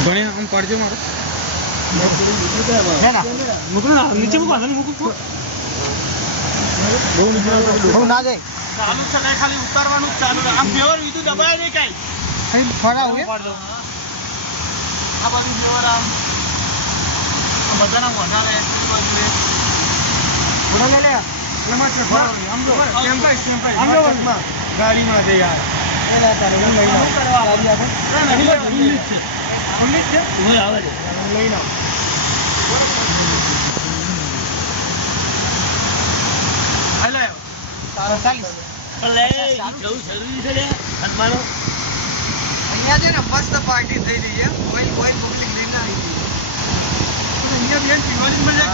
ઘણી આમ પાડજો મારો નીચે મૂકો મૂકો બહુ ના જાય ચાલુ છે ખાલી ઉતારવાનું ચાલુ આમ બેવર બીજું દબાય નહીં કઈ ખાલી ફરાવ આ બાજુ બેવર આમ બધાના વધારે બોલા લે એમાં છે આમ જો કેમ આમ જો ગાડીમાં જઈ યાર એના તારે હું લઈ આવું કરવા આવી આપણે ના ઇંગ્લિશ છે હું આવે છે લઈ આવ હાલો તારા 40 લે જવું જરૂરી છે લે મારો અહીંયા છે ને મસ્ત પાર્ટી થઈ રહી છે ઓઇલ પબ્લિક લઈને આવી છે અહીંયા બેન પીવાની મજા